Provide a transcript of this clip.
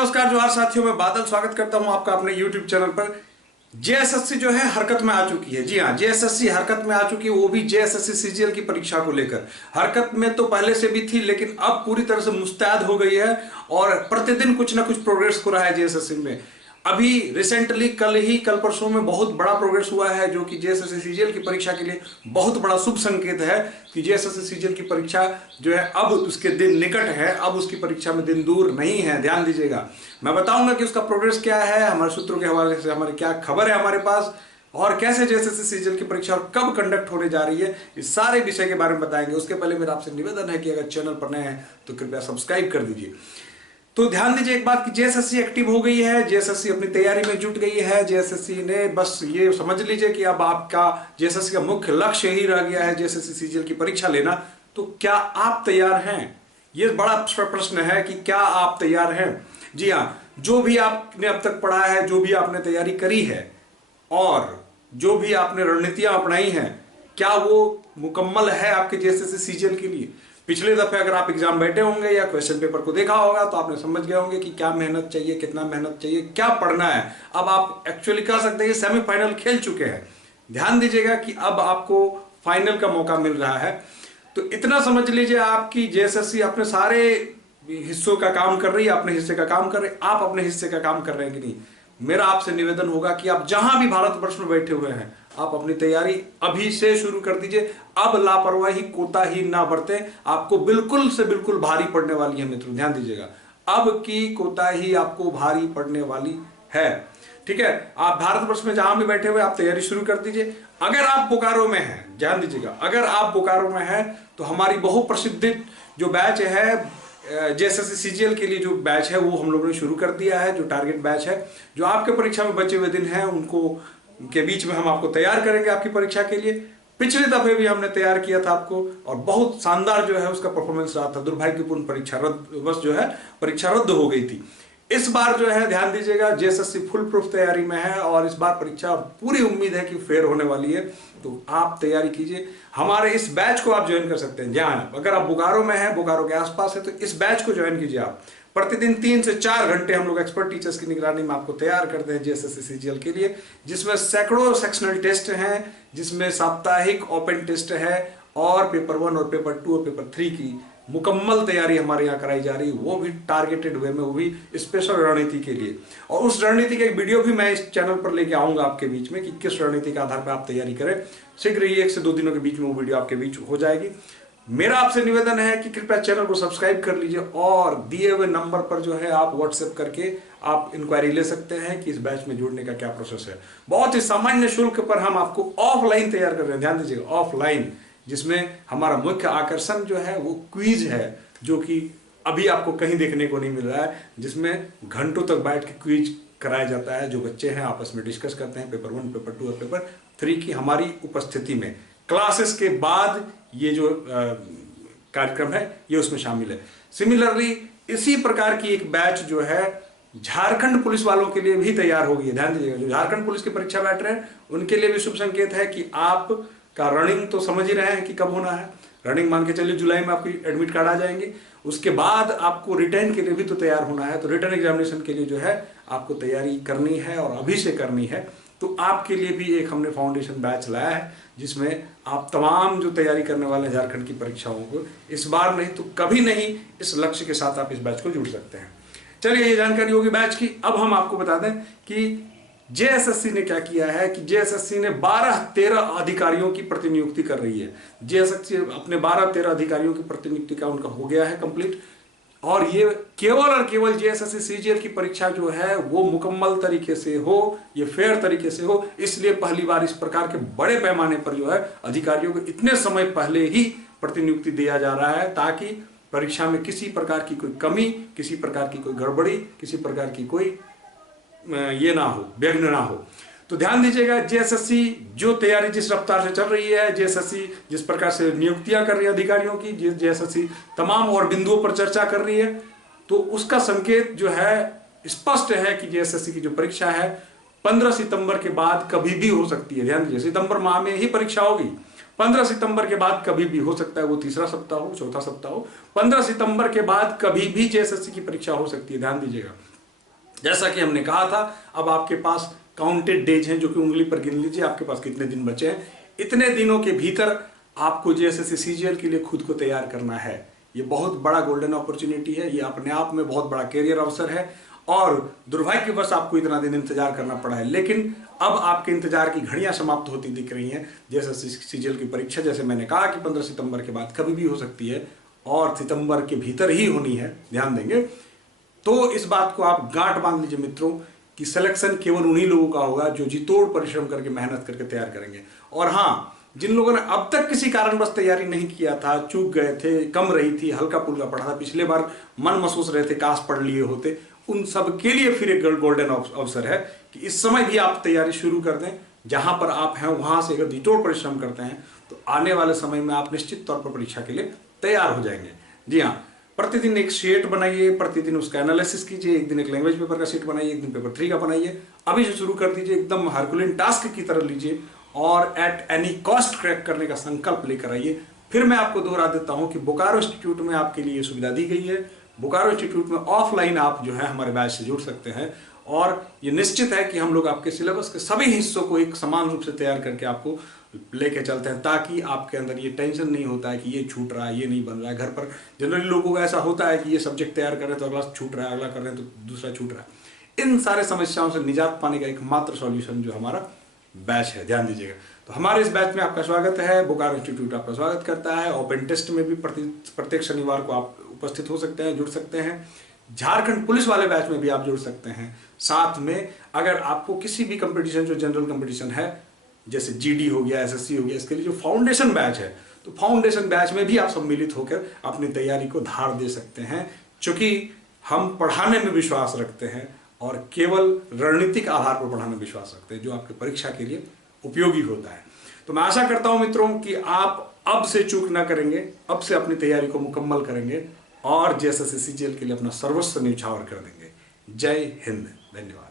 नमस्कार जोहार साथियों, मैं बादल स्वागत करता हूं आपका अपने YouTube चैनल पर। जेएसएससी जो है हरकत में आ चुकी है। जी हां, जेएसएससी हरकत में आ चुकी है, वो भी जेएसएससी सीजीएल की परीक्षा को लेकर। हरकत में तो पहले से भी थी, लेकिन अब पूरी तरह से मुस्तैद हो गई है और प्रतिदिन कुछ ना कुछ प्रोग्रेस हो रहा है जेएसएससी में। अभी रिसेंटली कल परसों में बहुत बड़ा प्रोग्रेस हुआ है, जो कि जेएसएससी सीजीएल की परीक्षा के लिए बहुत बड़ा शुभ संकेत है कि जेएसएससी सीजीएल की परीक्षा जो है अब उसके दिन निकट है, अब उसकी परीक्षा में दिन दूर नहीं है। ध्यान दीजिएगा, मैं बताऊंगा कि उसका प्रोग्रेस क्या है, हमारे सूत्रों के हवाले से हमारी क्या खबर है हमारे पास, और कैसे जेएसएससी सीजीएल की परीक्षा और कब कंडक्ट होने जा रही है, इस सारे विषय के बारे में बताएंगे। उसके पहले मेरा आपसे निवेदन है कि अगर चैनल पर नए हैं तो कृपया सब्सक्राइब कर दीजिए। तो ध्यान दीजिए एक बात कि जेएसएससी एक्टिव हो गई है, जेएसएससी अपनी तैयारी में जुट गई है। जेएसएससी ने बस ये समझ लीजिए कि अब आपका जेएसएससी का मुख्य लक्ष्य ही रह गया है जेएसएससी सीजीएल की परीक्षा लेना। तो क्या आप तैयार हैं? ये बड़ा प्रश्न है कि क्या आप तैयार हैं। जी हाँ, जो भी आपने अब तक पढ़ा है, जो भी आपने तैयारी करी है और जो भी आपने रणनीतियां अपनाई हैं, क्या वो मुकम्मल है आपके जेएसएससी सीजीएल के लिए? पिछले दफे अगर आप एग्जाम बैठे होंगे या क्वेश्चन पेपर को देखा होगा तो आपने समझ गए होंगे कि क्या मेहनत चाहिए, कितना मेहनत चाहिए, क्या पढ़ना है। अब आप एक्चुअली कह सकते हैं सेमीफाइनल खेल चुके हैं। ध्यान दीजिएगा कि अब आपको फाइनल का मौका मिल रहा है। तो इतना समझ लीजिए आपकी जेएसएससी अपने सारे हिस्सों का काम कर रही है, अपने हिस्से का काम कर रहे हैं। आप अपने हिस्से का काम कर रहे हैं कि नहीं? मेरा आपसे निवेदन होगा कि आप जहां भी भारतवर्ष में बैठे हुए हैं, आप अपनी तैयारी अभी से शुरू कर दीजिए। अब लापरवाही कोताही ना बरतें, आपको बिल्कुल से बिल्कुल भारी पड़ने वाली है मित्रों। ध्यान दीजिएगा, अब की कोताही आपको भारी पड़ने वाली है। ठीक है, आप भारतवर्ष में जहां भी बैठे हुए आप तैयारी शुरू कर दीजिए। अगर आप बोकारो में हैं, ध्यान दीजिएगा, अगर आप बोकारो में हैं तो हमारी बहुप्रसिद्ध जो बैच है जेएसएससी सीजीएल के लिए, जो बैच है वो हम लोगों ने शुरू कर दिया है। जो टारगेट बैच है, जो आपके परीक्षा में बचे हुए दिन हैं उनको के बीच में हम आपको तैयार करेंगे आपकी परीक्षा के लिए। पिछले दफे भी हमने तैयार किया था आपको और बहुत शानदार जो है उसका परफॉर्मेंस रहा था। दुर्भाग्यपूर्ण परीक्षा रद्द हो गई थी। इस बार जो है ध्यान दीजिएगा, जेएसएससी फुल प्रूफ तैयारी में है और इस बार परीक्षा पूरी उम्मीद है कि फेयर होने वाली है। तो आप तैयारी कीजिए, हमारे इस बैच को आप ज्वाइन कर सकते हैं। जहां अगर आप बोकारो में हैं, बोकारो के आसपास है, तो इस बैच को ज्वाइन कीजिए आप। प्रतिदिन 3 से 4 घंटे हम लोग एक्सपर्ट टीचर्स की निगरानी में आपको तैयार करते हैं जेएसएससी सीजीएल के लिए, जिसमें सैकड़ों सेक्शनल टेस्ट हैं, जिसमें साप्ताहिक ओपन टेस्ट है और पेपर 1 और पेपर 2 और पेपर 3 की मुकम्मल तैयारी हमारे यहाँ कराई जा रही है, वो भी टारगेटेड वे में, वो भी स्पेशल रणनीति के लिए। और उस रणनीति का एक वीडियो भी मैं इस चैनल पर लेके आऊंगा आपके बीच में कि किस रणनीति के आधार पर आप तैयारी करें। शीघ्र ही 1 से 2 दिनों के बीच में वो वीडियो आपके बीच हो जाएगी। मेरा आपसे निवेदन है कि कृपया चैनल को सब्सक्राइब कर लीजिए और दिए हुए नंबर पर जो है आप व्हाट्सएप करके आप इंक्वायरी ले सकते हैं कि इस बैच में जुड़ने का क्या प्रोसेस है। बहुत ही सामान्य शुल्क पर हम आपको ऑफलाइन तैयार कर रहे हैं। ध्यान दीजिएगा, ऑफलाइन, जिसमें हमारा मुख्य आकर्षण जो है वो क्विज है, जो कि अभी आपको कहीं देखने को नहीं मिल रहा है, जिसमें घंटों तक बैठ के क्विज कराया जाता है। जो बच्चे हैं आपस में डिस्कस करते हैं पेपर 1, पेपर 2 और पेपर 3 की हमारी उपस्थिति में। क्लासेस के बाद ये जो कार्यक्रम है ये उसमें शामिल है। सिमिलरली इसी प्रकार की एक बैच जो है झारखंड पुलिस वालों के लिए भी तैयार हो गई है। ध्यान दीजिएगा, जो झारखंड पुलिस की परीक्षा बैठ रहे हैं उनके लिए भी शुभ संकेत है कि आप का रनिंग तो समझ ही रहे हैं कि कब होना है। रनिंग मान के चलिए जुलाई में आपकी एडमिट कार्ड आ जाएंगे। उसके बाद आपको रिटर्न के लिए भी तो तैयार होना है। तो रिटर्न एग्जामिनेशन के लिए जो है आपको तैयारी करनी है और अभी से करनी है। तो आपके लिए भी एक हमने फाउंडेशन बैच लाया है, जिसमें आप तमाम जो तैयारी करने वाले हैं झारखंड की परीक्षाओं को, इस बार नहीं तो कभी नहीं, इस लक्ष्य के साथ आप इस बैच को जुड़ सकते हैं। चलिए, ये जानकारी होगी बैच की। अब हम आपको बता दें कि जेएसएससी ने क्या किया है कि जेएसएससी ने 12-13 अधिकारियों की प्रतिनियुक्ति कर रही है। जेएसएससी अपने 12-13 अधिकारियों की प्रतिनियुक्ति का उनका हो गया है कंप्लीट, और ये केवल और केवल जेएसएससी सीजीएल की परीक्षा जो है वो मुकम्मल तरीके से हो, ये फेयर तरीके से हो। इसलिए पहली बार इस प्रकार के बड़े पैमाने पर जो है अधिकारियों को इतने समय पहले ही प्रतिनियुक्ति दिया जा रहा है, ताकि परीक्षा में किसी प्रकार की कोई कमी, किसी प्रकार की कोई गड़बड़ी, किसी प्रकार की कोई ये ना हो, विघ्न ना हो। तो ध्यान दीजिएगा, जेएसएससी जो तैयारी जिस रफ्तार से चल रही है, जेएसएससी जिस प्रकार से नियुक्तियां कर रही है अधिकारियों की, जेएसएससी तमाम और बिंदुओं पर चर्चा कर रही है, तो उसका संकेत जो है स्पष्ट है कि जेएसएससी की जो परीक्षा है 15 सितंबर के बाद कभी भी हो सकती है। ध्यान दीजिए, सितंबर माह में ही परीक्षा होगी। 15 सितंबर के बाद कभी भी हो सकता है, वो तीसरा सप्ताह हो, चौथा सप्ताह हो। 15 सितंबर के बाद कभी भी जेएसएससी की परीक्षा हो सकती है। ध्यान दीजिएगा, जैसा कि हमने कहा था, अब आपके पास काउंटेड डेज हैं, जो कि उंगली पर गिन लीजिए आपके पास कितने दिन बचे हैं। इतने दिनों के भीतर आपको जेएसएससी सीजीएल के लिए खुद को तैयार करना है। ये बहुत बड़ा गोल्डन अपॉर्चुनिटी है, ये अपने आप में बहुत बड़ा कैरियर अवसर है, और दुर्भाग्यवश आपको इतना दिन इंतजार करना पड़ा है। लेकिन अब आपके इंतजार की घड़ियां समाप्त होती दिख रही हैं। जेएसएससी सीजीएल की परीक्षा, जैसे मैंने कहा कि 15 सितंबर के बाद कभी भी हो सकती है, और सितंबर के भीतर ही होनी है, ध्यान देंगे। तो इस बात को आप गांठ बांध लीजिए मित्रों, कि सिलेक्शन केवल उन्हीं लोगों का होगा जो जी तोड़ परिश्रम करके मेहनत करके तैयार करेंगे। और हाँ, जिन लोगों ने अब तक किसी कारणवश तैयारी नहीं किया था, चूक गए थे, कम रही थी, हल्का पुल्का पढ़ा था, पिछले बार मन महसूस रहे थे काश पढ़ लिए होते, उन सब के लिए फिर एक गोल्डन अवसर है कि इस समय भी आप तैयारी शुरू कर दें। जहां पर आप हैं वहां से अगर निचोड़ परिश्रम करते हैं तो आने वाले समय में आप निश्चित तौर पर परीक्षा के लिए तैयार हो जाएंगे। जी हाँ, प्रतिदिन एक शीट बनाइए, प्रतिदिन उसका एनालिसिस कीजिए, एक दिन एक लैंग्वेज पेपर का शीट बनाइए, एक दिन पेपर 3 का बनाइए। अभी से शुरू कर दीजिए, एकदम हरकुलिन टास्क की तरह लीजिए और एट एनी कॉस्ट क्रैक करने का संकल्प लेकर आइए। फिर मैं आपको दोहरा देता हूं कि बोकारो इंस्टीट्यूट में आपके लिए सुविधा दी गई है। बोकारो इंस्टीट्यूट में ऑफलाइन आप जो है हमारे बैच से जुड़ सकते हैं, और ये निश्चित है कि हम लोग आपके सिलेबस के सभी हिस्सों को एक समान रूप से तैयार करके आपको लेके चलते हैं, ताकि आपके अंदर ये टेंशन नहीं होता है कि ये छूट रहा है, ये नहीं बन रहा है। घर पर जनरली लोगों का ऐसा होता है कि ये सब्जेक्ट तैयार कर रहे हैं तो अगला छूट रहा है, अगला कर रहे हैं तो दूसरा छूट रहा है। इन सारे समस्याओं से निजात पाने का एकमात्र सॉल्यूशन जो हमारा बैच है, ध्यान दीजिएगा। तो हमारे इस बैच में आपका स्वागत है। बोकारो इंस्टीट्यूट आपका स्वागत करता है। ओपन टेस्ट में भी प्रत्येक शनिवार को आप उपस्थित हो सकते हैं, जुड़ सकते हैं। झारखंड पुलिस वाले बैच में भी आप जुड़ सकते हैं। साथ में अगर आपको किसी भी कंपटीशन, जो जनरल कंपटीशन है, जैसे जीडी हो गया, एसएससी हो गया, इसके लिए जो फाउंडेशन बैच है, तो फाउंडेशन बैच में भी आप सम्मिलित होकर अपनी तैयारी को धार दे सकते हैं। क्योंकि हम पढ़ाने में विश्वास रखते हैं और केवल रणनीतिक आधार पर पढ़ाने में विश्वास रखते हैं, जो आपकी परीक्षा के लिए उपयोगी होता है। तो मैं आशा करता हूं मित्रों कि आप अब से चूक ना करेंगे, अब से अपनी तैयारी को मुकम्मल करेंगे और जेएसएससी सीजीएल के लिए अपना सर्वस्व न्यौछावर कर देंगे। जय हिंद, धन्यवाद।